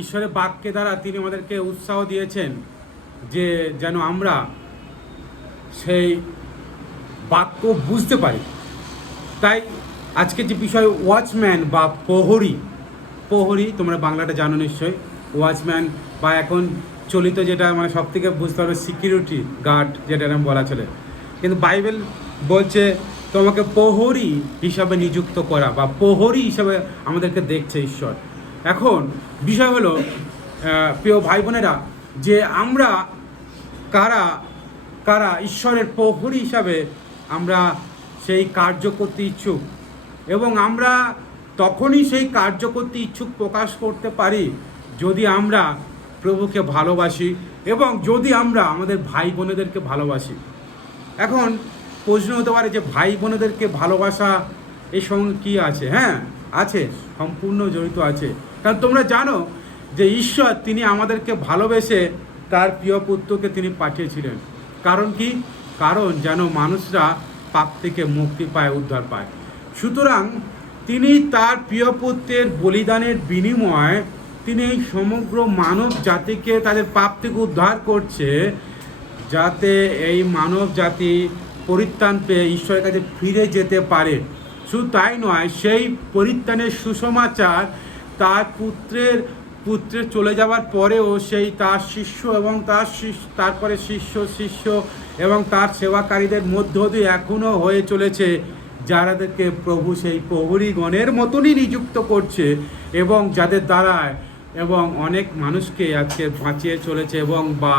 ঈশ্বরের বাক্যে দ্বারা তিনি আমাদেরকে উৎসাহ দিয়েছেন যে যেন আমরা সেই বাক্য বুঝতে পারি। তাই আজকে যে বিষয় ওয়াচম্যান বা প্রহরী, প্রহরী তোমরা বাংলাটা জানো নিশ্চয়ই। ওয়াচম্যান বা এখন চলিত যেটা মানে সব থেকে বুঝতে হবে সিকিউরিটি গার্ড যেটা এরকম বলা চলে, কিন্তু বাইবেল বলছে তোমাকে প্রহরী হিসাবে নিযুক্ত করা বা প্রহরী হিসাবে আমাদেরকে দেখছে ঈশ্বর। এখন বিষয় হলো প্রিয় ভাই বোনেরা, যে আমরা কারা কারা ঈশ্বরের প্রহরী হিসাবে আমরা সেই কার্য করতে ইচ্ছুক, এবং আমরা তখনই সেই কার্য করতে ইচ্ছুক প্রকাশ করতে পারি যদি আমরা প্রভুকে ভালোবাসি এবং যদি আমরা আমাদের ভাই বোনেদেরকে ভালোবাসি। এখন প্রশ্ন হতে পারে যে ভাই বোনেদেরকে ভালোবাসা এর সঙ্গে কী আছে? হ্যাঁ আছে, সম্পূর্ণ জড়িত আছে। কারণ তোমরা জানো যে ঈশ্বর তিনি আমাদেরকে ভালোবেসে তার প্রিয় পুত্রকে তিনি পাঠিয়েছিলেন। কারণ কি? কারণ যেন মানুষরা পাপ থেকে মুক্তি পায়, উদ্ধার পায়। সুতরাং তিনি তার প্রিয় পুত্রের বলিদানের বিনিময়ে তিনি এই সমগ্র মানব জাতিকে তাদের পাপ থেকে উদ্ধার করছে, যাতে এই মানব জাতি পরিত্রাণ পেয়ে ঈশ্বরের কাছে ফিরে যেতে পারে। শুধু তাই নয়, সেই পরিত্রাণের সুসমাচার তার পুত্রের চলে যাওয়ার পরেও সেই তার শিষ্য এবং তারপরে শিষ্য এবং তার সেবাকারীদের মধ্য দিয়ে এখনও হয়ে চলেছে, যাদেরকে প্রভু সেই প্রহরীগণের মতনই নিযুক্ত করছে এবং যাদের দ্বারায় এবং অনেক মানুষকে আজকে বাঁচিয়ে চলেছে এবং বা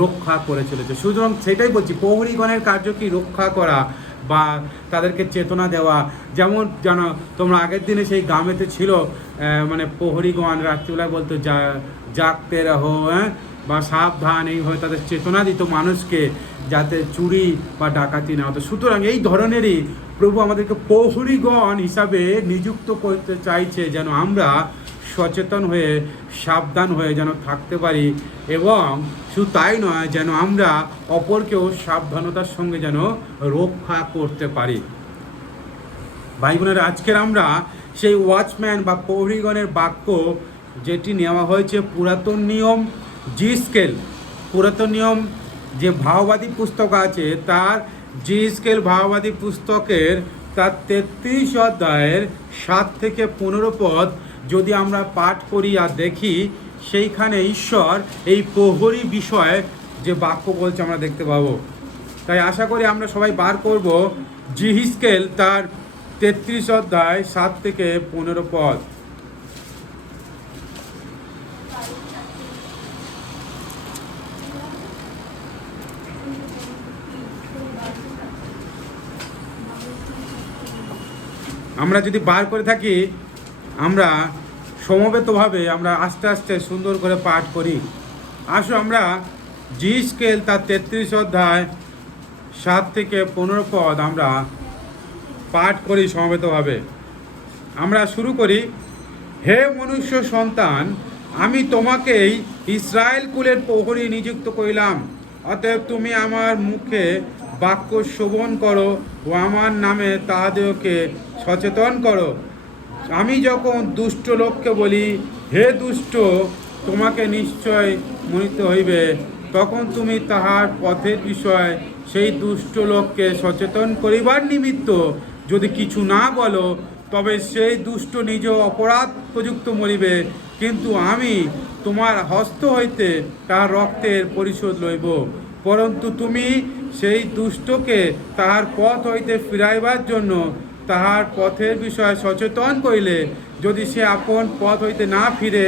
রক্ষা করে চলেছে। সুতরাং সেটাই বলছি, প্রহরীগণের কার্য কি? রক্ষা করা বা তাদেরকে চেতনা দেওয়া। যেমন জানো তোমরা আগের দিনে সেই গ্রামেতে ছিল মানে প্রহরীগণ রাত্রিবেলায় বলতো জাগতে রহো, বা সাবধান, এইভাবে তাদের চেতনা দিত মানুষকে যাতে চুরি বা ডাকাতি না হতো। সুতরাং এই ধরনেরই প্রভু আমাদেরকে প্রহরীগণ হিসাবে নিযুক্ত করতে চাইছে, যেন আমরা সচেতন হয়ে সাবধান হয়ে যেন থাকতে পারি, এবং শুধু তাই নয়, যেন আমরা অপরকেও সাবধানতার সঙ্গে যেন রক্ষা করতে পারি। ভাই বোনেরা, আজকের আমরা সেই ওয়াচম্যান বা প্রহরীগণের বাক্য যেটি নেওয়া হয়েছে পুরাতন নিয়ম জি স্কেল, পুরাতন নিয়ম যে ভাওবাদী পুস্তক আছে তার জি স্কেল ভাওবাদী পুস্তকের তার 33 অধ্যায়ের 7 থেকে 15 পদ যদি আমরা পাঠ করি আর দেখি, সেইখানে ঈশ্বর এই প্রহরী বিষয়ে যে বাক্য বলছে আমরা দেখতে পাবো। তাই আশা করি আমরা সবাই বার করব জিহিস্কেল তার 33 অধ্যায় 7 থেকে 15 পদ। আমরা যদি বার করে থাকি, আমরা সমবেতভাবে আমরা আস্তে আস্তে সুন্দর করে পাঠ করি। আসো আমরা জিহিস্কেল তার 33 অধ্যায় 7 থেকে 15 পদ আমরা পাঠ করি সমবেতভাবে। আমরা শুরু করি। হে মনুষ্য সন্তান, আমি তোমাকেই ইসরায়েল কুলের প্রহরী নিযুক্ত করিলাম। অতএব তুমি আমার মুখে বাক্য শ্রবণ করো ও আমার নামে তাহাদেরকে সচেতন করো। আমি যখন দুষ্ট লোককে বলি, হে দুষ্ট, তোমাকে নিশ্চয় মরিতে হইবে, তখন তুমি তাহার পথের বিষয় সেই দুষ্ট লোককে সচেতন করিবার নিমিত্ত যদি কিছু না বলো, তবে সেই দুষ্ট নিজ অপরাধ প্রযুক্ত মরিবে, কিন্তু আমি তোমার হস্ত হইতে তার রক্তের পরিশোধ লইব। পরন্তু তুমি সেই দুষ্টকে তাহার পথ হইতে ফিরাইবার জন্য তাহার পথের বিষয়ে সচেতন করিলে, যদি সে আপন পথ হইতে না ফিরে,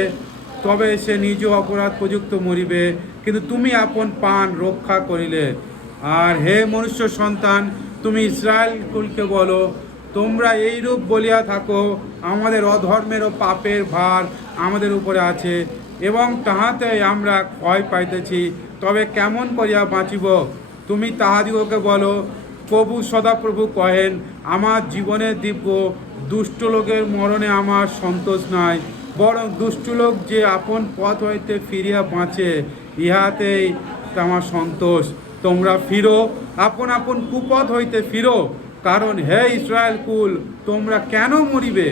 তবে সে নিজ অপরাধ প্রযুক্ত মরিবে, কিন্তু তুমি আপন প্রাণ রক্ষা করিলে। আর হে মনুষ্য সন্তান, তুমি ইসরায়েল কুলকে বলো, তোমরা এইরূপ বলিয়া থাকো, আমাদের অধর্মের ও পাপের ভার আমাদের উপরে আছে এবং তাহাতে আমরা ক্ষয় পাইতেছি, তবে কেমন করিয়া বাঁচিব? তুমি তাহাদিগকে বলো, প্রভু সদাপ্রভু কহেন, আমার জীবনের দিব্য, দুষ্ট লোকের মরণে আমার সন্তোষ নাই, বরং দুষ্ট লোক যে আপন পথ হইতে ফিরিয়া বাঁচে, ইহাতেই আমার সন্তোষ। তোমরা ফিরো, আপন আপন কুপথ হইতে ফিরো, কারণ হে ইসরায়েল কুল, তোমরা কেন মরিবে?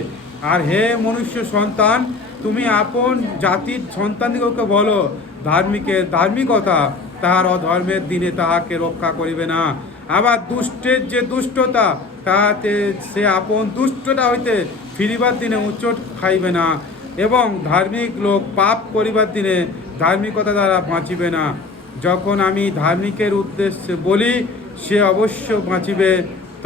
আর হে মনুষ্য সন্তান, তুমি আপন জাতির সন্তানদিগকে বলো, ধার্মিকতা তাহার অধর্মের দিনে তাহাকে রক্ষা করিবে না। আবার দুষ্টের যে দুষ্টতা, তাহাতে সে আপন দুষ্টতা হইতে ফিরিবার দিনে উচ্চট খাইবে না, এবং ধার্মিক লোক পাপ করিবার দিনে ধার্মিকতা দ্বারা বাঁচিবে না। যখন আমি ধার্মিকের উদ্দেশ্যে বলি সে অবশ্য বাঁচিবে,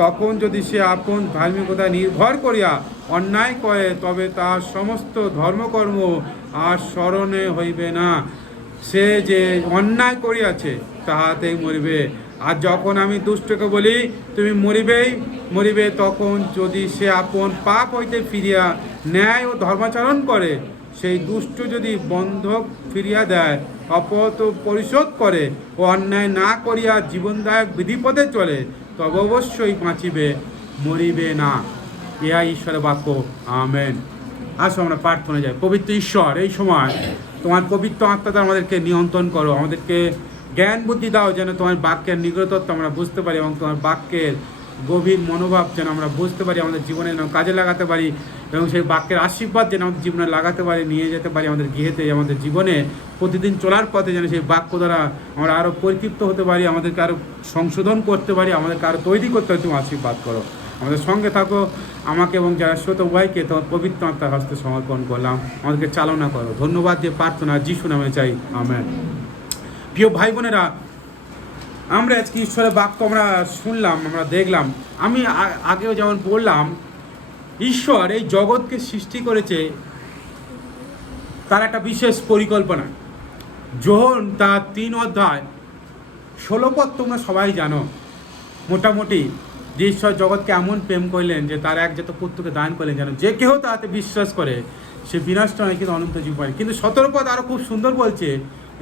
তখন যদি সে আপন ধার্মিকতা নির্ভর করিয়া অন্যায় করে, তবে তার সমস্ত ধর্মকর্ম আর স্মরণে হইবে না। সে যে অন্যায় করিয়াছে তাহাতেই মরিবে। আর যখন আমি দুষ্টকে বলি তুমি মরিবে, তখন যদি সে আপন পাপ হইতে ফিরিয়া ন্যায় ও ধর্মাচরণ করে, সেই দুষ্ট যদি বন্ধক ফিরিয়া দেয়, অপত পরিশোধ করে ও অন্যায় না করিয়া জীবনদায়ক বিধিপথে চলে, তবে অবশ্যই বাঁচিবে, মরিবে না। ইহা ঈশ্বরের বাক্য। আমেন। আসো আমরা প্রার্থনা যাই। পবিত্র ঈশ্বর, এই সময় তোমার পবিত্র আত্মা দ্বারা আমাদেরকে নিয়ন্ত্রণ করো, আমাদেরকে জ্ঞান বুদ্ধি দাও যেন তোমার বাক্যের নিগ্রতত্ব আমরা বুঝতে পারি, এবং তোমার বাক্যের গভীর মনোভাব যেন আমরা বুঝতে পারি, আমাদের জীবনে যেন কাজে লাগাতে পারি, এবং সেই বাক্যের আশীর্বাদ যেন আমাদের জীবনে লাগাতে পারি, নিয়ে যেতে পারি আমাদের গৃহেতে, আমাদের জীবনে প্রতিদিন চলার পথে যেন সেই বাক্য দ্বারা আমরা আরও পরিতৃপ্ত হতে পারি, আমাদেরকে আরও সংশোধন করতে পারি, আমাদেরকে আরও তৈরি করতে হয়। তুমি আশীর্বাদ করো, আমাদের সঙ্গে থাকো, আমাকে এবং যারা শ্রোতা উভয়কে তোমার পবিত্র আত্মার হস্তে সমর্পণ করলাম, আমাদেরকে চালনা করো। ধন্যবাদ দিয়ে প্রার্থনা যিশু নামে চাই, আমেন। প্রিয় ভাই বোনেরা, আমরা আজকে ঈশ্বরের বাক্য আমরা শুনলাম, আমরা দেখলাম। আমি আগেও যেমন বললাম, ঈশ্বর এই জগৎকে সৃষ্টি করেছে তার একটা বিশেষ পরিকল্পনা। যোহন তার 3 অধ্যায় 16 পদ তোমরা সবাই জানো মোটামুটি, যে ঈশ্বর জগৎকে এমন প্রেম করলেন যে তার একজাত পুত্রকে দান করলেন, যেন যে কেহ তাতে বিশ্বাস করে সে বিনষ্ট নয় কিন্তু অনন্ত জীবন পায়। কিন্তু 17 পদ আরও খুব সুন্দর বলছে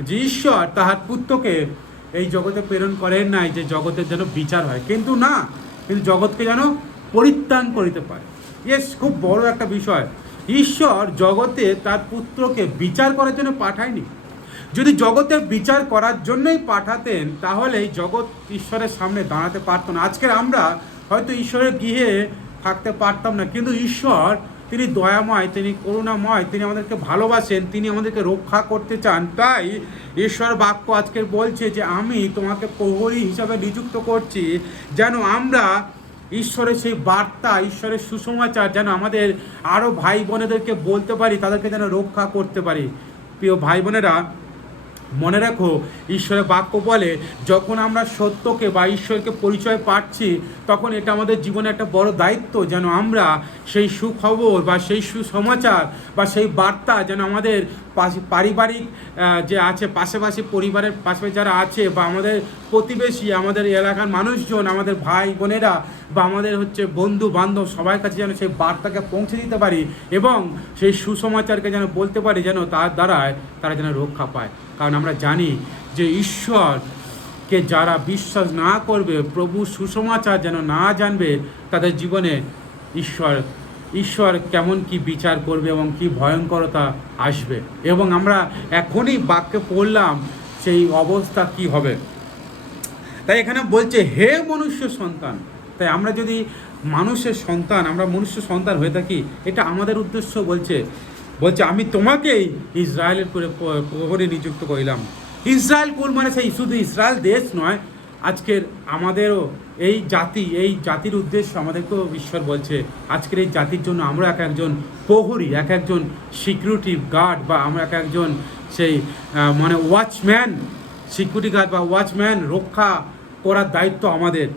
যে ঈশ্বর তাহার পুত্রকে এই জগতে প্রেরণ করেন নাই যে জগতের যেন বিচার হয়, কিন্তু জগৎকে যেন পরিত্রাণ করিতে পারে। খুব বড় একটা বিষয়। ঈশ্বর জগতে তার পুত্রকে বিচার করার জন্য পাঠায়নি। যদি জগতের বিচার করার জন্যই পাঠাতেন, তাহলে এই জগৎ ঈশ্বরের সামনে দাঁড়াতে পারতো না। আজকের আমরা হয়তো ঈশ্বরের গৃহে থাকতে পারতাম না, কিন্তু ঈশ্বর তিনি দয়াময়, তিনি করুণাময়, তিনি আমাদেরকে ভালোবাসেন, তিনি আমাদেরকে রক্ষা করতে চান। তাই ঈশ্বর বাক্য আজকে বলছে যে আমি তোমাকে প্রহরী হিসাবে নিযুক্ত করছি, যেন আমরা ঈশ্বরের সেই বার্তা, ঈশ্বরের সুসমাচার যেন আমাদের আরও ভাই বোনেদেরকে বলতে পারি, তাদেরকে যেন রক্ষা করতে পারি। প্রিয় ভাই বোনেরা, মনে রাখো, ঈশ্বরের বাক্য বলে যখন আমরা সত্যকে বা ঈশ্বরকে পরিচয় পাচ্ছি, তখন এটা আমাদের জীবনে একটা বড় দায়িত্ব, যেন আমরা সেই সুখবর বা সেই সুসমাচার বা সেই বার্তা যেন আমাদের পারিবারিক যে আছে, পাশাপাশি পরিবারের পাশাপাশি যারা আছে, বা আমাদের প্রতিবেশী, আমাদের এলাকার মানুষজন, আমাদের ভাই বোনেরা বা আমাদের বন্ধু বান্ধব, সবার কাছে যেন সেই বার্তাকে পৌঁছে দিতে পারি, এবং সেই সুসমাচারকে যেন বলতে পারি, যেন তার দ্বারায় তারা যেন রক্ষা পায়। কারণ আমরা জানি যে ঈশ্বরকে যারা বিশ্বাস না করবে, প্রভু সুসমাচার যেন না জানবে, তাদের জীবনে ঈশ্বর কেমন কি বিচার করবে এবং কি ভয়ঙ্করতা আসবে। এবং আমরা এখনই বাক্যে পড়লাম সেই অবস্থা কি হবে। তাই এখানে বলছে হে মনুষ্য সন্তান। তাই আমরা যদি মানুষের সন্তান, আমরা মনুষ্য সন্তান হয়ে থাকি, এটা আমাদের উদ্দেশ্য। বলছে আমি তোমাকেই ইসরায়েলের করে প্রহরী নিযুক্ত করিলাম। ইসরায়েল কুল মানে সেই শুধু ইসরায়েল দেশ নয়, আজকের আমাদেরও এই জাতির উদ্দেশ্য আমাদেরকেও ঈশ্বর বলছে আজকের এই জাতির জন্য আমরা এক একজন প্রহরী, এক একজন সিকিউরিটি গার্ড, বা আমরা এক একজন সেই ওয়াচম্যান, সিকিউরিটি গার্ড বা ওয়াচম্যান, রক্ষা করার দায়িত্ব আমাদের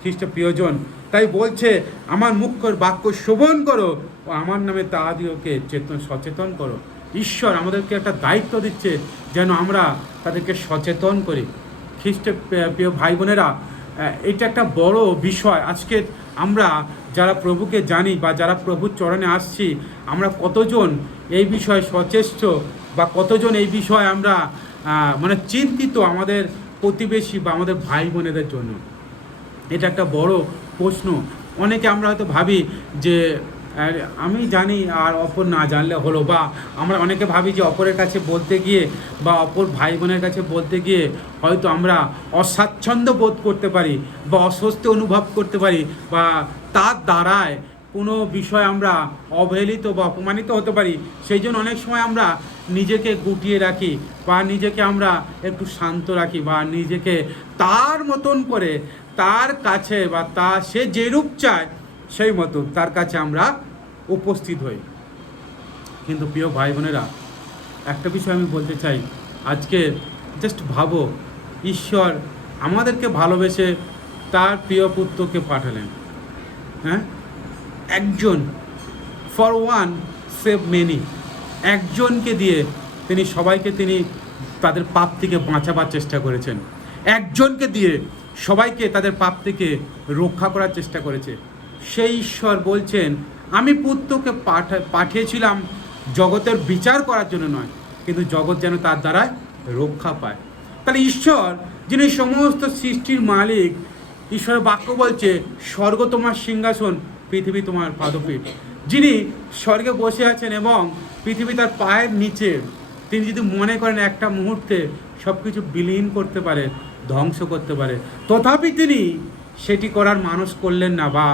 খ্রিস্ট প্রিয়জন। তাই বলছে আমার মুখের বাক্য শোভন করো ও আমার নামে তাহাদিওকে সচেতন করো। ঈশ্বর আমাদেরকে একটা দায়িত্ব দিচ্ছে যেন আমরা তাদেরকে সচেতন করি। খ্রিস্টের প্রিয় ভাই বোনেরা, এটা একটা বড় বিষয়। আজকে আমরা যারা প্রভুকে জানি বা যারা প্রভুর চরণে আসছি, আমরা কতজন এই বিষয়ে সচেষ্ট বা কতজন এই বিষয়ে আমরা চিন্তিত আমাদের প্রতিবেশী বা আমাদের ভাই বোনেদের জন্য? এটা একটা বড় প্রশ্ন। অনেকে আমরা হয়তো ভাবি যে আমি জানি আর অপর না জানলে হলো, বা আমরা অনেকে ভাবি যে অপরের কাছে বলতে গিয়ে বা অপর ভাই বোনের কাছে বলতে গিয়ে হয়তো আমরা অস্বাচ্ছন্দ্য বোধ করতে পারি বা অস্বস্তি অনুভব করতে পারি, বা তার দ্বারায় কোনো বিষয় আমরা অবহেলিত বা অপমানিত হতে পারি, সেই জন্য অনেক সময় আমরা নিজেকে গুটিয়ে রাখি বা নিজেকে আমরা একটু শান্ত রাখি বা নিজেকে তার মতন করে তার কাছে বা সে যেরূপ চায় সেই মতন তার কাছে আমরা উপস্থিত হই। কিন্তু প্রিয় ভাই বোনেরা, একটা বিষয় আমি বলতে চাই, আজকে জাস্ট ভাবো, ঈশ্বর আমাদেরকে ভালোবেসে তার প্রিয় পুত্রকে পাঠালেন। হ্যাঁ, একজন, ফর ওয়ান সেভ মেনি, একজনকে দিয়ে তিনি সবাইকে তিনি তাদের পাপ থেকে বাঁচাবার চেষ্টা করেছেন, একজনকে দিয়ে সবাইকে তাদের পাপ থেকে রক্ষা করার চেষ্টা করেছে। সেই ঈশ্বর বলছেন, আমি পুত্রকে পাঠিয়েছিলাম জগতের বিচার করার জন্য নয়, কিন্তু জগৎ যেন তার দ্বারা রক্ষা পায়। তাহলে ঈশ্বর, যিনি সমস্ত সৃষ্টির মালিক, ঈশ্বরের বাক্য বলছে স্বর্গ তোমার সিংহাসন, পৃথিবী তোমার পাদপীঠ, যিনি স্বর্গে বসে আছেন এবং পৃথিবী তার পায়ের নিচে, তিনি যদি মনে করেন একটা মুহূর্তে সব কিছু বিলীন করতে পারে, ধ্বংস করতে পারে, তথাপি তিনি সেটি করার মানুষ করলেন না বা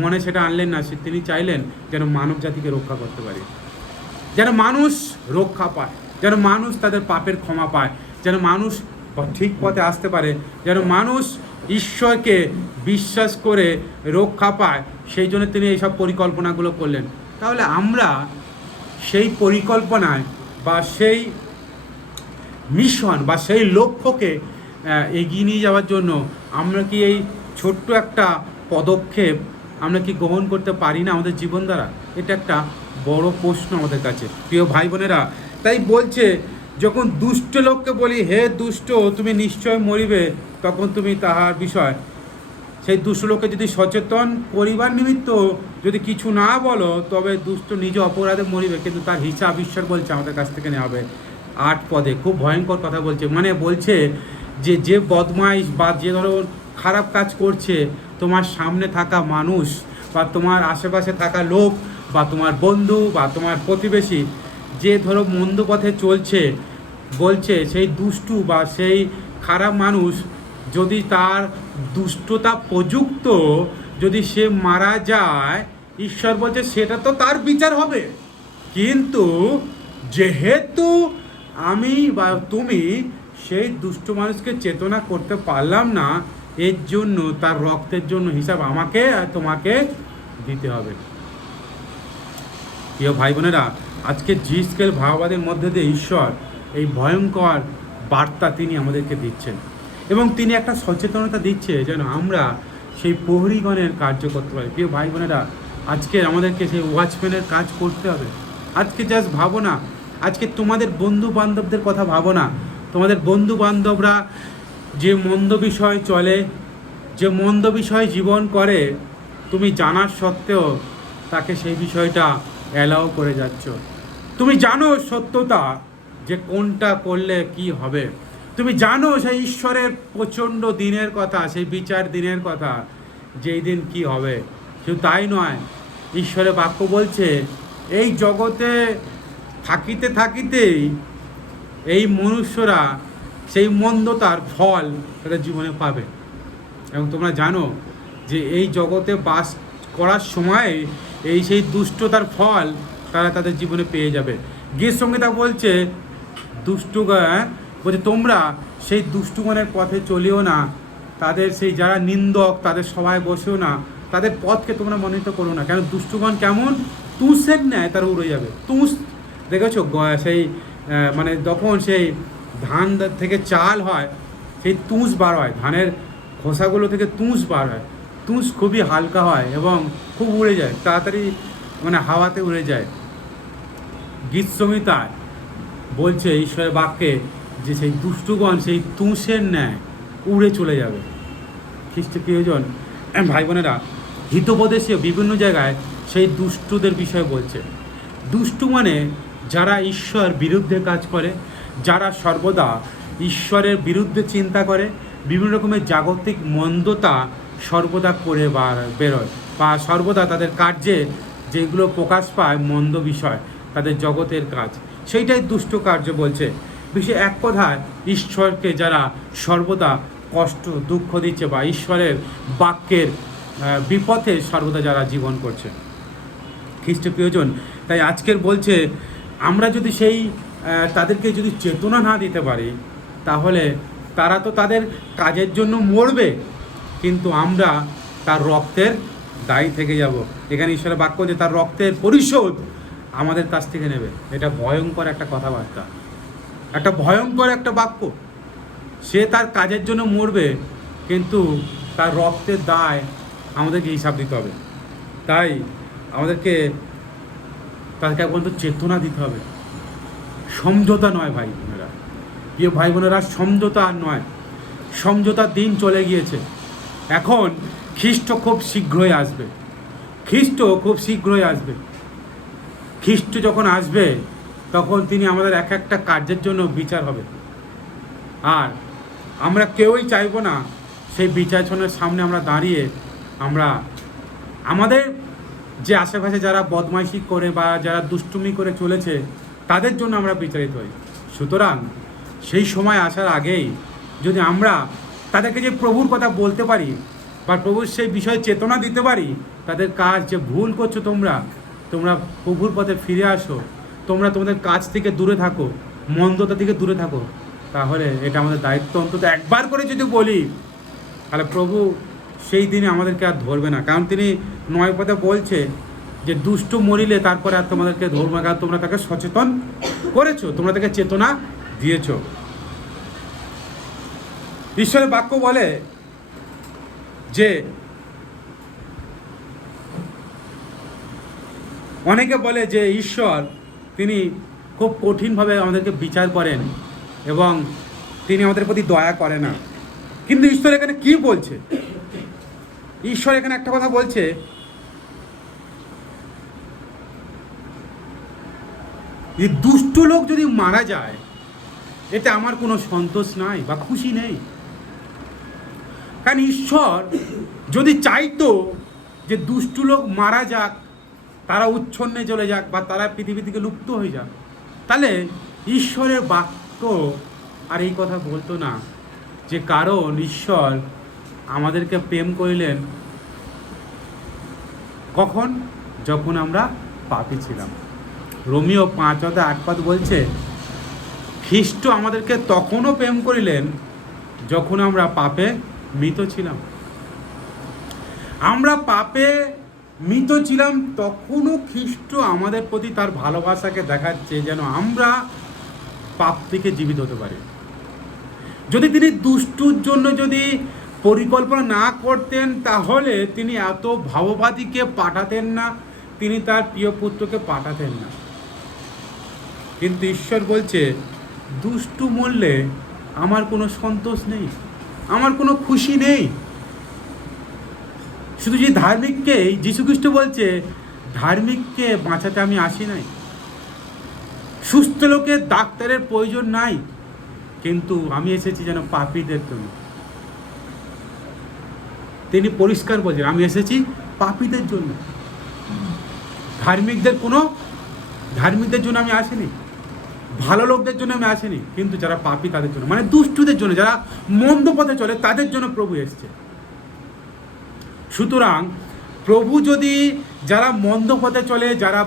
মনে সেটা আনলেন না। তিনি চাইলেন যেন মানব জাতিকে রক্ষা করতে পারে, যেন মানুষ রক্ষা পায়, যেন মানুষ তাদের পাপের ক্ষমা পায়, যেন মানুষ ঠিক পথে আসতে পারে, যেন মানুষ ঈশ্বরকে বিশ্বাস করে রক্ষা পায়। সেই জন্য তিনি এইসব পরিকল্পনাগুলো করলেন। তাহলে আমরা সেই পরিকল্পনায় বা সেই মিশন বা সেই লক্ষ্যকে এগিয়ে নিয়ে যাওয়ার জন্য আমরা কি এই ছোট্ট একটা পদক্ষেপ আমরা কি গ্রহণ করতে পারি না আমাদের জীবন দ্বারা? এটা একটা বড় প্রশ্ন আমাদের কাছে, প্রিয় ভাই বোনেরা। তাই বলছে, যখন দুষ্ট লোককে বলি, হে দুষ্ট, তুমি নিশ্চয় মরিবে, তখন তুমি তাহার বিষয়, সেই দুষ্ট লোককে যদি সচেতন করিবার নিমিত্ত যদি কিছু না বলো, তবে দুষ্ট নিজ অপরাধে মরিবে, কিন্তু তার হিসাব ঈশ্বর বলছে আমাদের কাছ থেকে নেওয়া হবে। 8 পদে খুব ভয়ঙ্কর কথা বলছে, মানে বলছে যে বদমাইশ বা যে ধরো খারাপ কাজ করছে, তোমার সামনে থাকা মানুষ বা তোমার আশেপাশে থাকা লোক বা তোমার বন্ধু বা তোমার প্রতিবেশী, যে ধরো মন্দ পথে চলছে, বলছে সেই দুষ্টু বা সেই খারাপ মানুষ যদি তার দুষ্টতা প্রযুক্ত যদি সে মারা যায়, ঈশ্বর বলছে সেটা তো তার বিচার হবে। কিন্তু যেহেতু আমি বা তুমি সেই দুষ্ট মানুষকে চেতনা করতে পারলাম না, এর জন্য তার রক্তের জন্য হিসাব আমাকে আর তোমাকে দিতে হবে। প্রিয় ভাই বোনেরা, আজকে জি-স্কেল ভাওবাদের মধ্যে দিয়ে ঈশ্বর এই ভয়ঙ্কর বার্তা তিনি আমাদেরকে দিচ্ছেন এবং তিনি একটা সচেতনতা দিচ্ছে যেন আমরা সেই প্রহরীগণের কার্য করতে পারি। প্রিয় ভাই বোনেরা, আজকে আমাদেরকে সেই ওয়াচম্যানের কাজ করতে হবে। আজকে জাস্ট ভাবো না, আজকে তোমাদের বন্ধু বান্ধবদের কথা ভাবো না। তোমাদের বন্ধু বান্ধবরা যে মন্দ বিষয় চলে, যে মন্দ বিষয় জীবন করে, তুমি জানার সত্ত্বেও তাকে সেই বিষয়টা অ্যালাউ করে যাচ্ছ। তুমি জানো সত্যতা যে কোনটা করলে কি হবে, তুমি জানো সেই ঈশ্বরের প্রচণ্ড দিনের কথা, সেই বিচার দিনের কথা, যেই দিন কি হবে। শুধু তাই নয়, ঈশ্বরের বাক্য বলছে এই জগতে থাকিতে থাকিতেই এই মনুষ্যরা সেই মন্দতার ফল তাদের জীবনে পাবে। এবং তোমরা জানো যে এই জগতে বাস করার সময় এই সেই দুষ্টতার ফল তারা তাদের জীবনে পেয়ে যাবে। গীত সংহিতা বলছে বলছে তোমরা সেই দুষ্টুগণের পথে চলিও না, তাদের সেই যারা নিন্দক তাদের সভায় বসেও না, তাদের পথকে তোমরা মনোনীত করো না। কেন দুষ্টুগণ কেমন তুষের ন্যায় তারা উড়ে যাবে। তুষ দেখেছো, সেই মানে যখন সেই ধান থেকে চাল হয়, সেই তুষ বার হয়, ধানের খোসাগুলো থেকে তুষ বার হয়। তুষ খুবই হালকা হয় এবং খুব উড়ে যায়, তাড়াতাড়ি মানে হাওয়াতে উড়ে যায়। গীত সংহিতায় বলছে ঈশ্বরের বাক্যে যে সেই দুষ্টুগণ সেই তুষের ন্যায় উড়ে চলে যাবে। খ্রিস্ট প্রিয়জন ভাই বোনেরা, হিতোপদেশে বিভিন্ন জায়গায় সেই দুষ্টুদের বিষয়ে বলছে। দুষ্টু মানে যারা ঈশ্বর বিরুদ্ধে কাজ করে, যারা সর্বদা ঈশ্বরের বিরুদ্ধে চিন্তা করে, বিভিন্ন রকমের জাগতিক মন্দতা সর্বদা করে বেরোয় বা সর্বদা তাদের কার্যে যেগুলো প্রকাশ পায় মন্দ বিষয়, তাদের জগতের কাজ, সেইটাই দুষ্ট কার্য বলছে। বিশেষ এক কথায় ঈশ্বরকে যারা সর্বদা কষ্ট দুঃখ দিচ্ছে বা ঈশ্বরের বাক্যের বিপথে সর্বদা যারা জীবন করছে। খ্রিস্ট প্রিয়জন। তাই আজকের বলছে আমরা যদি সেই তাদেরকে যদি চেতনা না দিতে পারি, তাহলে তারা তো তাদের কাজের জন্য মরবে, কিন্তু আমরা তার রক্তের দায়ী থেকে যাব। এখানে ঈশ্বরের বাক্য যে তার রক্তের পরিশোধ আমাদের কাছ থেকে নেবে। এটা ভয়ঙ্কর একটা কথাবার্তা, একটা ভয়ঙ্কর একটা বাক্য। সে তার কাজের জন্য মরবে, কিন্তু তার রক্তের দায় আমাদেরকে হিসাব দিতে হবে। তাই আমাদেরকে তাদেরকে পর্যন্ত চেতনা দিতে হবে। সমঝোতা নয় ভাই বোনেরা, প্রিয় ভাই বোনেরা, সমঝোতা আর নয়। সমঝোতার দিন চলে গিয়েছে। এখন খ্রিস্ট খুব শীঘ্রই আসবে। খ্রিস্ট খুব শীঘ্রই আসবে। খ্রিস্ট যখন আসবে তখন তিনি আমাদের এক একটা কার্যের জন্য বিচার হবে। আর আমরা কেউই চাইবো না সেই বিচারছনের সামনে আমরা দাঁড়িয়ে আমরা আমাদের যে আশেপাশে যারা বদমাইশি করে বা যারা দুষ্টুমি করে চলেছে তাদের জন্য আমরা বিচারিত হই। সুতরাং সেই সময় আসার আগেই যদি আমরা তাদেরকে যে প্রভুর কথা বলতে পারি বা প্রভুর সেই বিষয়ে চেতনা দিতে পারি, তাদের কাজ যে ভুল করছো, তোমরা প্রভুর পথে ফিরে আসো, তোমরা তোমাদের কাজ থেকে দূরে থাকো, মন্দতা থেকে দূরে থাকো, তাহলে এটা আমাদের দায়িত্ব। অন্তত একবার করে যদি বলি, তাহলে প্রভু সেই দিনে আমাদেরকে আর ধরবে না। কারণ তিনি 9 পদে বলছে যে দুষ্ট মরিলে তারপরে আর তোমাদেরকে ধরবে না, কারণ তোমরা তাকে সচেতন করেছো, তোমরা তাকে চেতনা দিয়েছো। ঈশ্বরের বাক্য বলে যে অনেকে বলে যে ঈশ্বর তিনি খুব কঠিনভাবে আমাদেরকে বিচার করেন এবং তিনি আমাদের প্রতি দয়া করে না। কিন্তু ঈশ্বর এখানে কি বলছে? ঈশ্বর এখানে একটা কথা বলছে, যে দুষ্ট লোক যদি মারা যায় এতে আমার কোনো সন্তোষ নাই বা খুশি নেই। কারণ ঈশ্বর যদি চাইতো যে দুষ্ট লোক মারা যাক, তারা উচ্ছন্নে চলে যাক বা তারা পৃথিবী থেকে লুপ্ত হয়ে যাক, তাহলে ঈশ্বরের বাক্য আর এই কথা বলতো না। যে কারণ ঈশ্বর আমাদেরকে প্রেম করিলেন কখন? যখন আমরা পাপী ছিলাম। রোমিও 5:8 বলছে খ্রিস্ট আমাদেরকে তখনও প্রেম করিলেন যখন আমরা পাপে মৃত ছিলাম। আমরা পাপে মৃত ছিলাম, তখনও খ্রিস্ট আমাদের প্রতি তার ভালোবাসাকে দেখাচ্ছে যেন আমরা পাপ থেকে জীবিত হতে পারি। যদি তিনি দুষ্টুর জন্য যদি পরিকল্পনা না করতেন, তাহলে তিনি এত ভাববাদীকে পাঠাতেন না, তিনি তার প্রিয় পুত্রকে পাঠাতেন না। কিন্তু ঈশ্বর বলছে দুষ্টু মরলে আমার কোনো সন্তোষ নেই, আমার কোনো খুশি নেই। শুধু যে ধার্মিককেই যীশুখ্রিস্ট বলছে ধার্মিককে বাঁচাতে আমি আসি নাই, সুস্থ লোকের ডাক্তারের প্রয়োজন নাই, কিন্তু আমি এসেছি যেন পাপীদের জন্য। তিনি পরিষ্কার বলছেন আমি এসেছি পাপীদের জন্য, ধার্মিকদের জন্য আমি আসিনি, ভালো লোকদের জন্য আমি আসিনি, কিন্তু যারা পাপী তাদের জন্য, মানে দুষ্টুদের জন্য, যারা মন্দ পথে চলে তাদের জন্য প্রভু এসছে। সুতরাং প্রভু যদি যারা মন্দ পথে চলে, যারা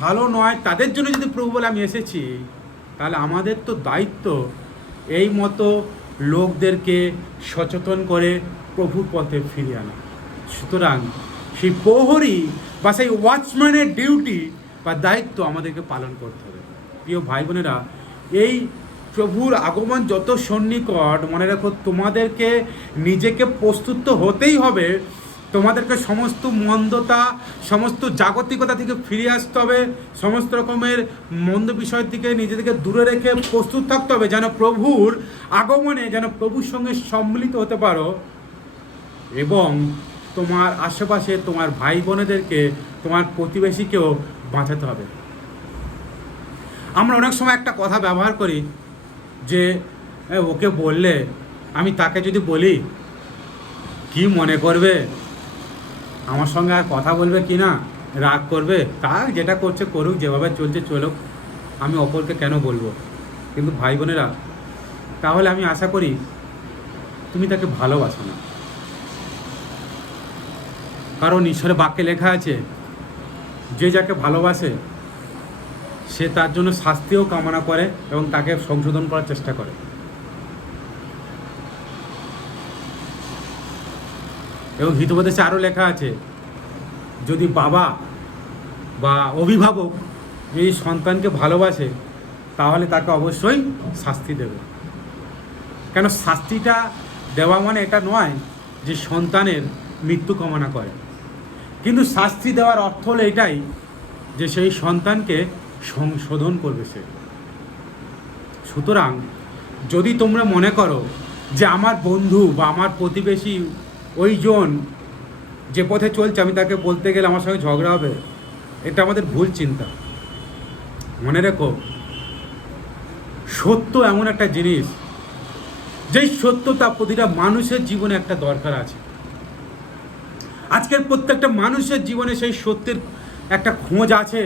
ভালো নয়, তাদের জন্য যদি প্রভু বলে আমি এসেছি, তাহলে আমাদের তো দায়িত্ব এই মতো লোকদেরকে সচেতন করে প্রভুর পথে ফিরিয়ে আনা। সুতরাং সেই প্রহরী বা সেই ওয়াচম্যানের ডিউটি বা দায়িত্ব আমাদেরকে পালন করতে হবে। প্রিয় ভাই বোনেরা, এই প্রভুর আগমন যত সন্নিকট, মনে রাখো তোমাদেরকে নিজেকে প্রস্তুত হতেই হবে। তোমাদেরকে সমস্ত মন্দতা, সমস্ত জাগতিকতা থেকে ফিরে আসতে হবে, সমস্ত রকমের মন্দ বিষয় থেকে নিজেদেরকে দূরে রেখে প্রস্তুত থাকতে হবে, যেন প্রভুর আগমনে যেন প্রভুর সঙ্গে সম্মিলিত হতে পারো। এবং তোমার আশেপাশে তোমার ভাই বোনেদেরকে, তোমার প্রতিবেশীকেও বাঁচাতে হবে। আমরা অনেক সময় একটা কথা ব্যবহার করি যে ওকে বললে, আমি তাকে যদি বলি কি মনে করবে, আমার সঙ্গে আর কথা বলবে কি না, রাগ করবে, তার যেটা করছে করুক, যেভাবে চলছে চলুক, আমি অপরকে কেন বলবো। কিন্তু ভাই বোনেরা, তাহলে আমি আশা করি তুমি তাকে ভালোবাসো না। কারণ ঈশ্বরের বাক্যে লেখা আছে যে যাকে ভালোবাসে সে তার জন্য শাস্তিও কামনা করে এবং তাকে সংশোধন করার চেষ্টা করে। এবং হিতোপদেশে আরও লেখা আছে, যদি বাবা বা অভিভাবক এই সন্তানকে ভালোবাসে তাহলে তাকে অবশ্যই শাস্তি দেবে। কেন শাস্তিটা দেওয়া মানে এটা নয় যে সন্তানের মৃত্যু কামনা করে, কিন্তু শাস্তি দেওয়ার অর্থ হলো এটাই যে সেই সন্তানকে সংশোধন করবে সে। সুতরাং যদি তোমরা মনে করো যে আমার বন্ধু বা আমার প্রতিবেশী ওইজন যে পথে চলছে আমি তাকে বলতে গেলে আমার সঙ্গে ঝগড়া হবে, এটা আমাদের ভুল চিন্তা। মনে রেখো, সত্য এমন একটা জিনিস যেই সত্যতা প্রতিটা মানুষের জীবনে একটা দরকার আছে। আজকের প্রত্যেকটা মানুষের জীবনে সেই সত্যের একটা খোঁজ আছে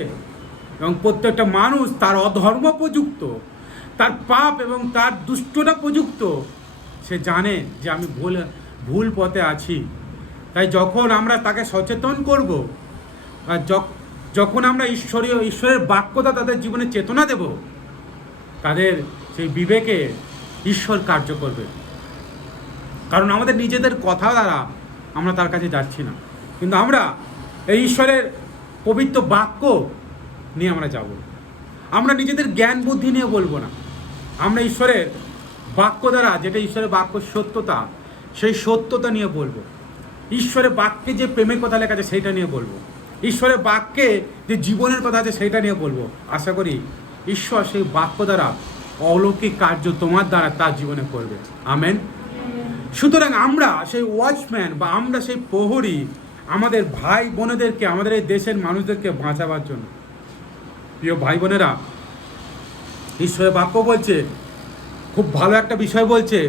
এবং প্রত্যেকটা মানুষ তার অধর্ম প্রযুক্ত, তার পাপ এবং তার দুষ্টতা প্রযুক্ত সে জানে যে আমি ভুল পথে আছি। তাই যখন আমরা তাকে সচেতন করব, যখন আমরা ঈশ্বরের বাক্যতা তাদের জীবনে চেতনা দেব, তাদের সেই বিবেকে ঈশ্বর কার্য করবে। কারণ আমাদের নিজেদের কথা দ্বারা আমরা তার কাছে যাচ্ছি না, কিন্তু আমরা এই ঈশ্বরের পবিত্র বাক্য নিয়ে আমরা যাব। আমরা নিজেদের জ্ঞান বুদ্ধি নিয়ে বলবো না, আমরা ঈশ্বরের বাক্য দ্বারা, যেটা ঈশ্বরের বাক্য সত্যতা, সেই সত্যতা নিয়ে বলবো। ঈশ্বরের বাক্যে যে প্রেমের কথা লেখা আছে সেইটা নিয়ে বলবো, ঈশ্বরের বাক্যে যে জীবনের কথা আছে সেইটা নিয়ে বলবো। আশা করি ঈশ্বর সেই বাক্য দ্বারা অলৌকিক কার্য তোমার দ্বারা তার জীবনে করবে। আমেন। সুতরাং আমরা সেই ওয়াচম্যান বা আমরা সেই প্রহরী, আমাদের ভাই বোনেদেরকে, আমাদের এই দেশের মানুষদেরকে বাঁচাবার জন্য। প্রিয় ভাই বোনেরা, ঈশ্বরের বাক্য বলছে, খুব ভালো একটা বিষয় বলছে,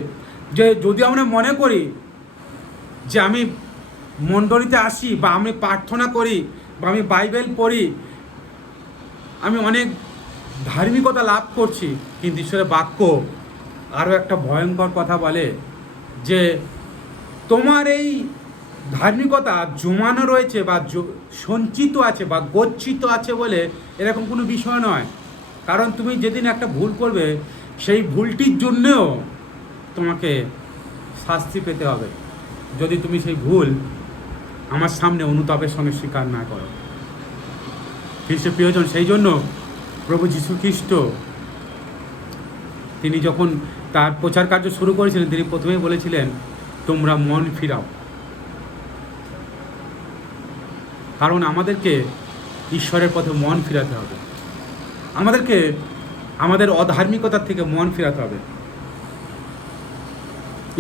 যে যদি আমরা মনে করি যে আমি মণ্ডলীতে আসি বা আমি প্রার্থনা করি বা আমি বাইবেল পড়ি, আমি অনেক ধার্মিকতা লাভ করছি, কিন্তু ঈশ্বরের বাক্য আরও একটা ভয়ঙ্কর কথা বলে যে তোমার এই ধার্মিকতা জমানো রয়েছে বা সঞ্চিত আছে বা গচ্ছিত আছে বলে এরকম কোনো বিষয় নয়। কারণ তুমি যেদিন একটা ভুল করবে সেই ভুলটির জন্যেও তোমাকে শাস্তি পেতে হবে, যদি তুমি সেই ভুল আমার সামনে অনুতাপের সঙ্গে স্বীকার না করো। খ্রিস্টের প্রিয়জন, সেই জন্য প্রভু যীশু খ্রিস্ট তিনি যখন তার প্রচার কার্য শুরু করেছিলেন, তিনি প্রথমেই বলেছিলেন তোমরা মন ফিরাও। কারণ আমাদেরকে ঈশ্বরের পথে মন ফিরাতে হবে, আমাদেরকে আমাদের অধার্মিকতার থেকে মন ফিরাতে হবে।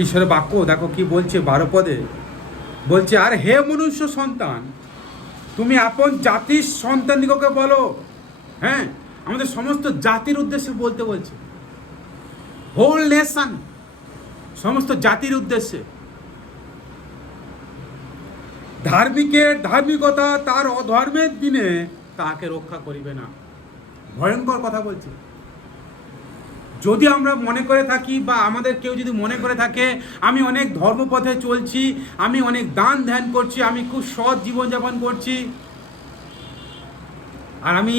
ঈশ্বরের বাক্য দেখো কি বলছে, 12 পদে বলছে, আর হে মনুষ্য সন্তান, তুমি আপন জাতির সন্তানদিগকে বলো। হ্যাঁ, আমাদের সমস্ত জাতির উদ্দেশ্যে বলতে বলছে, হোল নেশন, সমস্ত জাতির উদ্দেশ্যে। ধার্মিকের ধার্মিকতা তার অধর্মের দিনে তাকে রক্ষা করিবে না। ভয়ঙ্কর কথা বলছে। যদি আমরা মনে করে থাকি বা আমাদের কেউ যদি মনে করে থাকে আমি অনেক ধর্মপথে চলছি, আমি অনেক দান ধ্যান করছি, আমি খুব সৎ জীবনযাপন করছি, আর আমি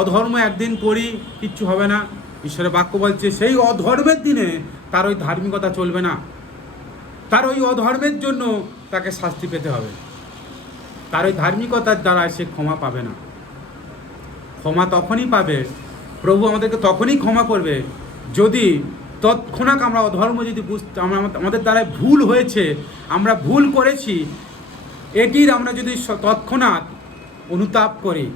অধর্ম একদিন করি, কিচ্ছু হবে না, ঈশ্বরের বাক্য বলছে সেই অধর্মের দিনে তার ওই ধার্মিকতা চলবে না, তার ওই অধর্মের জন্য তাকে শাস্তি পেতে হবে, তার ওই ধার্মিকতার দ্বারা সে ক্ষমা পাবে না। ক্ষমা তখনই পাবে, প্রভু আমাদেরকে তখনই ক্ষমা করবে যদি তৎক্ষণাৎ আমরা অধর্ম যদি আমাদের দ্বারাই ভুল হয়েছে, আমরা ভুল করেছি, এটির আমরা যদি তৎক্ষণাৎ অনুতাপ করি,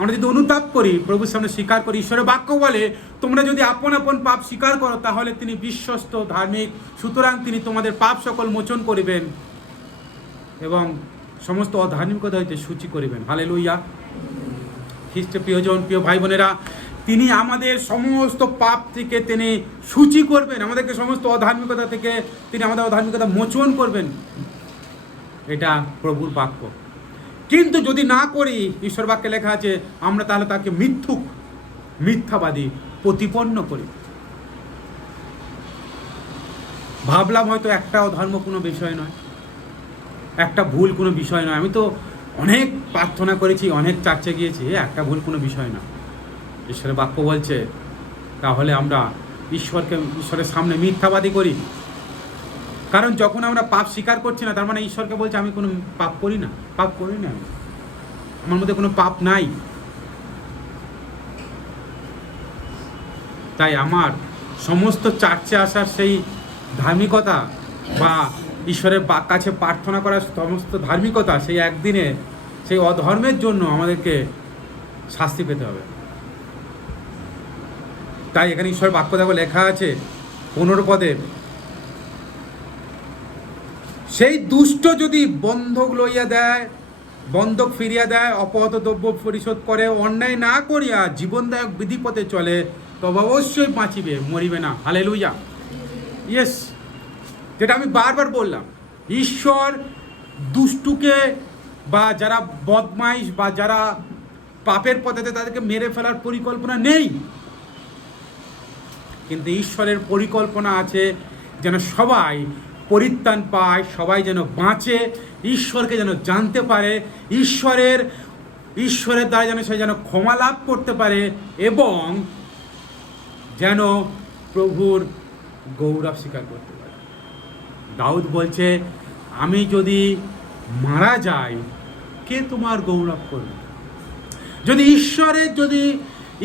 আমরা যদি অনুতাপ করি, প্রভুর সামনে স্বীকার করি। ঈশ্বরের বাক্য বলে তোমরা যদি আপন আপন পাপ স্বীকার করো তাহলে তিনি বিশ্বস্ত ধার্মিক, সুতরাং তিনি তোমাদের পাপ সকল মোচন করিবেন এবং সমস্ত অধার্মিকতা হইতে সূচি করিবেন। হালেলুইয়া। খ্রিস্টের প্রিয়জন, প্রিয় ভাই বোনেরা, তিনি আমাদের সমস্ত পাপ থেকে তিনি সূচি করবেন, আমাদেরকে সমস্ত অধার্মিকতা থেকে তিনি আমাদের অধার্মিকতা মোচন করবেন, এটা প্রভুর বাক্য। কিন্তু যদি না করি, ঈশ্বর বাক্যে লেখা আছে আমরা তাহলে তাকে মিথ্যাবাদী প্রতিপন্ন করি। ভাবলাম হয়তো একটা অধর্ম কোনো বিষয় নয়, একটা ভুল কোনো বিষয় নয়, আমি তো অনেক প্রার্থনা করেছি, অনেক চার্চে গিয়েছি, একটা ভুল কোনো বিষয় না। ঈশ্বরের বাক্য বলছে তাহলে আমরা ঈশ্বরের সামনে মিথ্যাবাদী করি। কারণ যখন আমরা পাপ স্বীকার করছি না, তার মানে ঈশ্বরকে বলছে আমি কোনো পাপ করি না, পাপ করি না, আমার মধ্যে কোনো পাপ নাই। তাই আমার সমস্ত চার্চে আসার সেই ধার্মিকতা বা ঈশ্বরের কাছে প্রার্থনা করার সমস্ত ধার্মিকতা, সেই একদিনে সেই অধর্মের জন্য আমাদেরকে শাস্তি পেতে হবে। তাই এখানে ঈশ্বরের বাক্য দেখো লেখা আছে 15 পদে, সেই দুষ্ট যদি বন্ধক লইয়া দেয়, বন্ধক ফিরিয়া দেয়, অপহত দ্রব্য পরিশোধ করে, অন্যায় না করিয়া জীবনদায়ক বিধিপথে চলে, তবে অবশ্যই বাঁচিবে, মরিবে না। হালেলুয়া। ইয়েস, যেটা আমি বারবার বললাম, ঈশ্বর দুষ্টুকে বা যারা বদমাইশ বা যারা পাপের পথেতে তাদেরকে মেরে ফেলার পরিকল্পনা নেই, কিন্তু ঈশ্বরের পরিকল্পনা আছে যেন সবাই পরিত্রাণ পায়, সবাই যেন বাঁচে, ঈশ্বরকে যেন জানতে পারে, ঈশ্বরের দ্বারা যেন সে যেন ক্ষমা লাভ করতে পারে এবং যেন প্রভুর গৌরব স্বীকার করতে পারে। দাউদ বলছে, আমি যদি মারা যাই, কে তোমার গৌরব করবে? যদি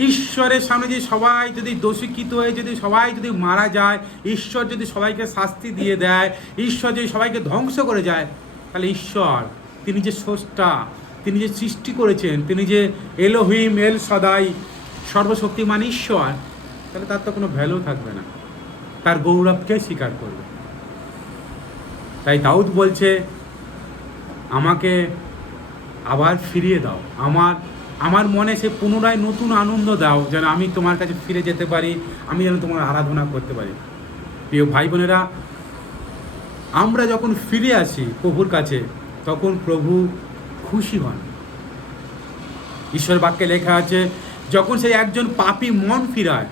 ঈশ্বরের সামনে যদি সবাই যদি দোষীকৃত হয়ে যদি সবাই যদি মারা যায়, ঈশ্বর যদি সবাইকে শাস্তি দিয়ে দেয়, ঈশ্বর যদি সবাইকে ধ্বংস করে যায়, তাহলে ঈশ্বর, তিনি যে স্রষ্টা, তিনি যে সৃষ্টি করেছেন, তিনি যে এলোহিম এল সদাই সর্বশক্তিমান ঈশ্বর, তাহলে তার তো কোনো ভ্যালু থাকবে না, তার গৌরবকে স্বীকার করবে। তাই দাউদ বলছে, আমাকে আবার ফিরিয়ে দাও, আমার মনে সে পুনরায় নতুন আনন্দ দাও, যেন আমি তোমার কাছে ফিরে যেতে পারি, আমি যেন তোমার আরাধনা করতে পারি। প্রিয় ভাই বোনেরা, আমরা যখন ফিরে আসি প্রভুর কাছে, তখন প্রভু খুশি হন। ঈশ্বর বাক্যে লেখা আছে, যখন সেই একজন পাপী মন ফিরায়,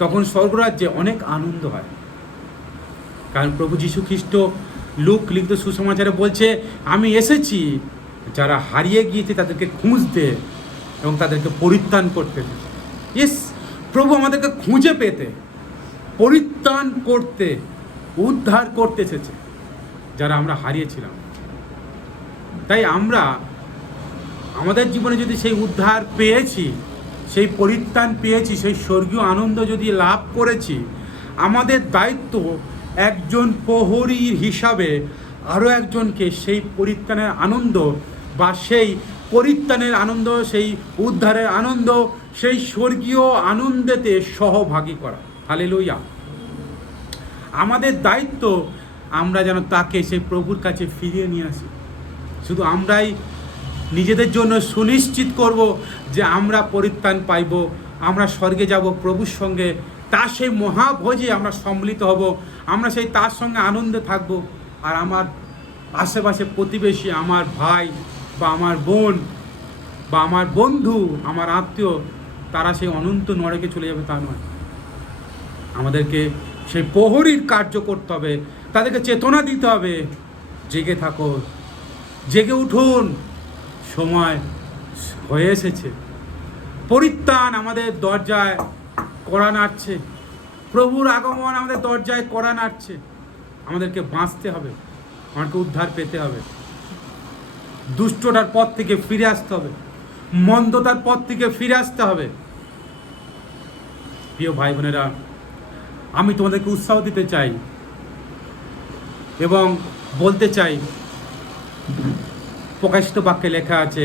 তখন স্বর্গরাজ্যে অনেক আনন্দ হয়। কারণ প্রভু যীশু খ্রিস্ট লূক লিখিত সুসমাচারে বলছে, আমি এসেছি যারা হারিয়ে গিয়েছে তাদেরকে খুঁজতে এবং তাদেরকে পরিত্রাণ করতে। ইয়েস, প্রভু আমাদেরকে খুঁজে পেতে, পরিত্রাণ করতে, উদ্ধার করতে এসেছে যারা আমরা হারিয়েছিলাম। তাই আমরা আমাদের জীবনে যদি সেই উদ্ধার পেয়েছি, সেই পরিত্রাণ পেয়েছি, সেই স্বর্গীয় আনন্দ যদি লাভ করেছি, আমাদের দায়িত্ব একজন প্রহরীর হিসাবে আরও একজনকে সেই পরিত্রাণের আনন্দ বা সেই পরিত্রাণের আনন্দ, সেই উদ্ধারের আনন্দ, সেই স্বর্গীয় আনন্দেতে সহভাগী করা। হালেলুয়া। আমাদের দায়িত্ব আমরা যেন তাকে সেই প্রভুর কাছে ফিরিয়ে নিয়ে আসি। শুধু আমরাই নিজেদের জন্য সুনিশ্চিত করব যে আমরা পরিত্রাণ পাইব, আমরা স্বর্গে যাব প্রভুর সঙ্গে, তার সেই মহাভোজে আমরা সম্মিলিত হব, আমরা সেই তার সঙ্গে আনন্দে থাকব, আর আমার আশেপাশে প্রতিবেশী, আমার ভাই বা আমার বোন বা আমার বন্ধু, আমার আত্মীয়, তারা সেই অনন্ত নরকে চলে যাবে তা নয়। আমাদেরকে সেই প্রহরীর কার্য করতে হবে, তাদেরকে চেতনা দিতে হবে, জেগে থাকো, জেগে উঠুন, সময় হয়ে এসেছে, পরিত্রাণ আমাদের দরজায় কড়া নাড়ছে, প্রভুর আগমন আমাদের দরজায় কড়া নাড়ছে। আমাদেরকে বাঁচতে হবে, আমাকে উদ্ধার পেতে হবে, দুষ্টতার পথ থেকে ফিরে আসতে হবে, মন্দতার পথ থেকে ফিরে আসতে হবে। প্রিয় ভাই বোনেরা, আমি তোমাদেরকে উৎসাহ দিতে চাই এবং বলতে চাই, প্রকাশিত বাক্যে লেখা আছে,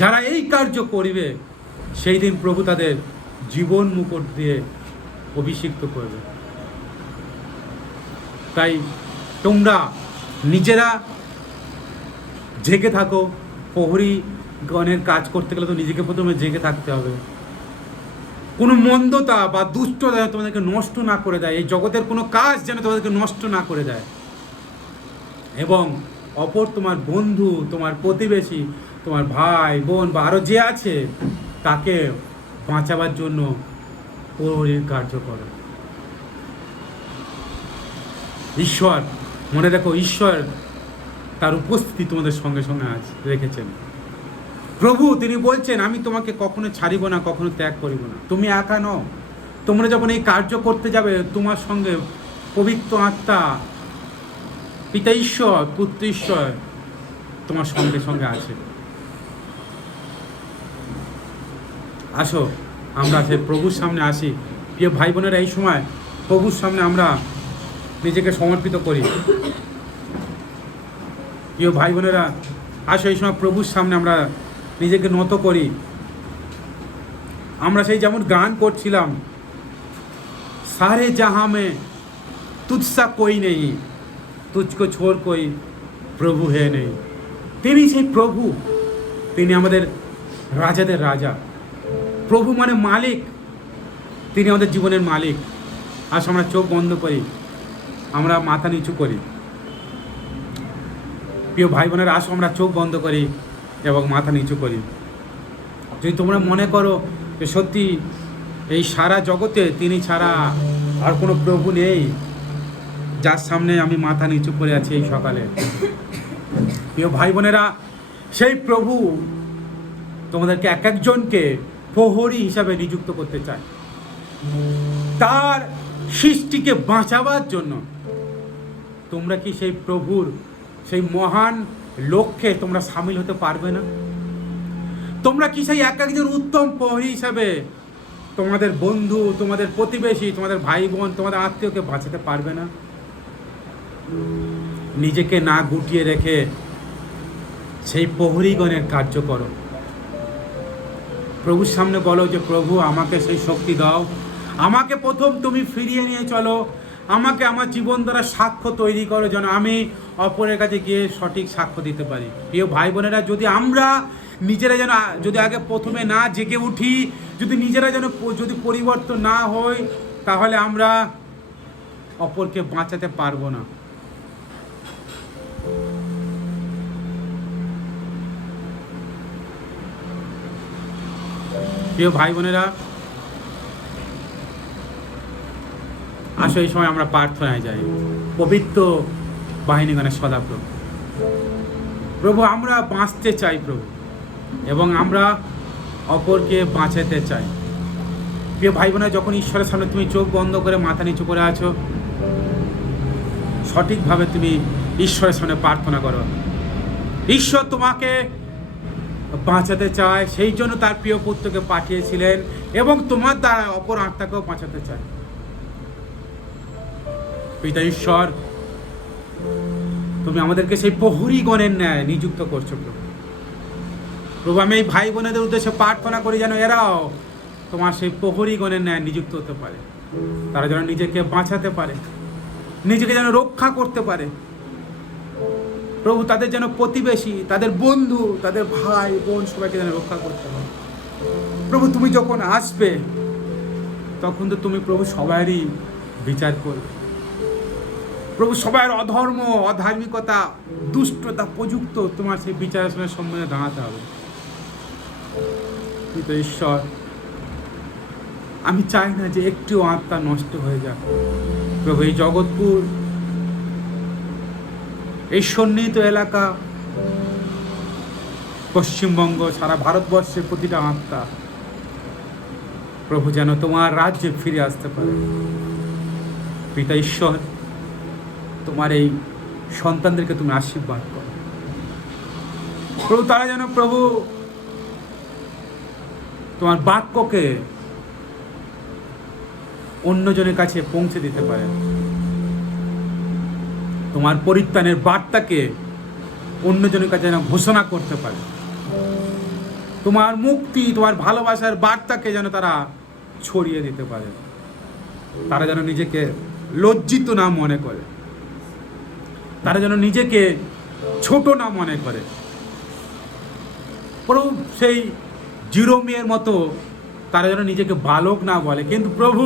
যারা এই কার্য করিবে সেই দিন প্রভু তাদের জীবন মুকুট দিয়ে অভিষিক্ত করবে। তাই তোমরা নিজেরা জেগে থাকো। প্রহরীগণের কাজ করতে গেলে তো নিজেকে প্রথমে জেগে থাকতে হবে। কোনো মন্দতা বা দুষ্টতা যেন তোমাদেরকে নষ্ট না করে দেয়, এই জগতের কোনো কাজ যেন তোমাদেরকে নষ্ট না করে দেয়, এবং অপর তোমার বন্ধু, তোমার প্রতিবেশী, তোমার ভাই বোন বা আরও যে আছে, তাকে বাঁচাবার জন্য প্রহরীর কার্য করো। ঈশ্বর, মনে রাখো, ঈশ্বর তার উপস্থিতি তোমাদের সঙ্গে সঙ্গে রেখেছেন। প্রভু তিনি বলছেন, আমি তোমাকে কখনো ছাড়িব না, কখনো ত্যাগ করিব না। তুমি একা নও, তোমরা যখন এই কার্য করতে যাবে, তোমার সঙ্গে পবিত্র আত্মা, পিতা ঈশ্বর, পুত্র ঈশ্বর তোমার সঙ্গে সঙ্গে আছে। আসো আমরা সে প্রভুর সামনে আসি। প্রিয় ভাই বোনেরা, এই সময় প্রভুর সামনে আমরা নিজেকে সমর্পিত করি। প্রিয় ভাই বোনেরা, আসো এই সময় প্রভুর সামনে আমরা নিজেকে নত করি। আমরা সেই যেমন গান করছিলাম, সারে জাহাঁ মে তুঝসা কোই নেই, তুঝকো ছোড় কোই প্রভু হে নেই। তিনি সেই প্রভু, তিনি আমাদের রাজাদের রাজা। প্রভু মানে মালিক, তিনি আমাদের জীবনের মালিক। আসো আমরা চোখ বন্ধ করি, আমরা মাথা নিচু করি। প্রিয় ভাই বোনেরা, আসো আমরা চোখ বন্ধ করি এবং মাথা নিচু করি। যদি তোমরা মনে করো যে সত্যি এই সারা জগতে তিনি ছাড়া আর কোনো প্রভু নেই যার সামনে আমি মাথা নিচু করে আছি এই সকালে, প্রিয় ভাই বোনেরা, সেই প্রভু তোমাদেরকে এক একজনকে প্রহরী হিসাবে নিযুক্ত করতে চায়। তার সৃষ্টিকে বাঁচাবার জন্য তোমরা কি সেই প্রভুর সেই মহান লক্ষ্যে তোমরা সামিল হতে পারবে না? তোমরা কি সেই এক একজন উত্তম প্রহরী হিসাবে তোমাদের বন্ধু, তোমাদের প্রতিবেশী, তোমাদের ভাই বোন, তোমাদের আত্মীয়কে বাঁচাতে পারবে না? নিজেকে না গুটিয়ে রেখে সেই প্রহরীগণের কার্য করো। প্রভুর সামনে বলো যে প্রভু আমাকে সেই শক্তি দাও, আমাকে প্রথম তুমি ফিরিয়ে নিয়ে চলো, আমাকে আমার জীবন দ্বারা সাক্ষ্য তৈরি করো যেন আমি অপরের কাছে গিয়ে সঠিক সাক্ষ্য দিতে পারি। প্রিয় ভাই বোনেরা, যদি আমরা নিজেরা যেন যদি আগে প্রথমে না জেগে উঠি, যদি নিজেরা যেন যদি পরিবর্তন না হই, তাহলে আমরা অপরকে বাঁচাতে পারবো না। প্রিয় ভাই বোনেরা, আসো এই সময় আমরা প্রার্থনায় যাই। পবিত্র বাহিনীগণের সদাপ্রভু, প্রভু আমরা বাঁচতে চাই প্রভু, এবং আমরা অপরকে বাঁচাতে চাই। প্রিয় ভাই বোনেরা, যখন ঈশ্বরের সামনে তুমি চোখ বন্ধ করে মাথা নিচু করে আছো, সঠিকভাবে তুমি ঈশ্বরের সামনে প্রার্থনা করো। ঈশ্বর তোমাকে বাঁচাতে চায়, সেই জন্য তার প্রিয় পুত্রকে পাঠিয়েছিলেন, এবং তোমার দ্বারা অপর আত্মাকেও বাঁচাতে চায়। পিতা ঈশ্বর, তুমি আমাদেরকে সেই প্রহরীগণের ন্যায় নিযুক্ত করছো প্রভু। প্রভু আমি এই ভাই বোনেদের উদ্দেশ্যে প্রার্থনা করি যেন এরাও তোমার সেই প্রহরীগণের ন্যায় নিযুক্ত হতে পারে। তারা যেন নিজেকে বাঁচাতে পারে, নিজেকে যেন রক্ষা করতে পারে প্রভু। তাদের যেন প্রতিবেশী, তাদের বন্ধু, তাদের ভাই বোন সবাইকে যেন রক্ষা করতে পারে প্রভু। তুমি যখন আসবে তখন তো তুমি প্রভু সবারই বিচার করবে প্রভু। সবার অধর্ম, অধার্মিকতা, দুষ্টতা, প্রযুক্ত তোমার সেই বিচারাসনের সম্মুখে দাঁড়াতে হবে। কিন্তু ঈশ্বর, আমি চাই না যে একটু আত্মা নষ্ট হয়ে যাক প্রভু। এই জগৎপুর, এই সন্নিহিত এলাকা, পশ্চিমবঙ্গ, সারা ভারতবর্ষের প্রতিটা আত্মা প্রভু যেন তোমার রাজ্যে ফিরে আসতে পারে। পিতা ঈশ্বর, তোমার এই সন্তানদেরকে তুমি আশীর্বাদ করো প্রভু। তারা যেন প্রভু তোমার বাক্যকে অন্যজনের কাছে পৌঁছে দিতে পারে, তোমার পরিত্রাণের বার্তাকে অন্যজনের কাছে যেন ঘোষণা করতে পারে, তোমার মুক্তি, তোমার ভালোবাসার বার্তাকে যেন তারা ছড়িয়ে দিতে পারে। তারা যেন নিজেকে লজ্জিত না মনে করে, তারা যেন নিজেকে ছোট না মনে করে প্রভু। সেই জিরোমিয়ের মতো তারা যেন নিজেকে বালক না বলে। কিন্তু প্রভু,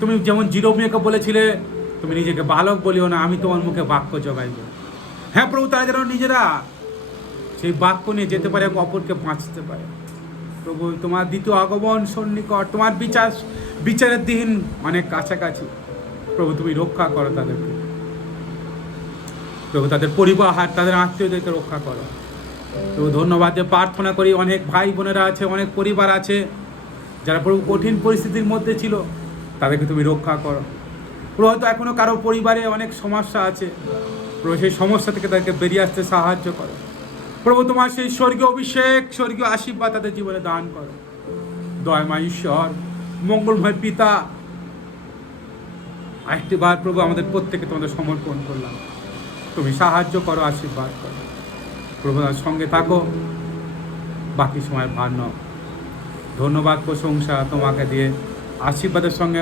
তুমি যেমন জিরোমিয়াকে বলেছিলে, তুমি নিজেকে বালক বলিও না, আমি তোমার মুখে বাক্য জোগাইব। হ্যাঁ প্রভু, তারা যেন নিজেরা সেই বাক্য নিয়ে যেতে পারে এবং অপরকে বাঁচতে পারে প্রভু। তোমার দ্বিতীয় আগমন সন্নিকট, তোমার বিচারের দিন অনেক কাছাকাছি প্রভু। তুমি রক্ষা করো তাদেরকে প্রভু তাদের পরিবার, তাদের আত্মীয়দেরকে রক্ষা করো। প্রভু ধন্যবাদ যে প্রার্থনা করি, অনেক ভাই বোনেরা আছে, অনেক পরিবার আছে যারা প্রভু কঠিন পরিস্থিতির মধ্যে ছিল, তাদেরকে তুমি রক্ষা করো। প্রভু হয়তো এখনও কারো পরিবারে অনেক সমস্যা আছে, প্রভু সেই সমস্যা থেকে তাদেরকে বেরিয়ে আসতে সাহায্য করো। প্রভু তোমার সেই স্বর্গীয় অভিষেক, স্বর্গীয় আশীর্বাদ তাদের জীবনে দান করো। দয়াময় ঈশ্বর, মঙ্গলময় পিতা, আরেকটি বার প্রভু আমাদের প্রত্যেকে তোমাদের সমর্পণ করলাম। তুমি সাহায্য করো, আশীর্বাদ করো। প্রভু তার সঙ্গে থাকো, বাকি সময় ভার নাও। ধন্যবাদ, প্রশংসা তোমাকে দিয়ে আশীর্বাদের সঙ্গে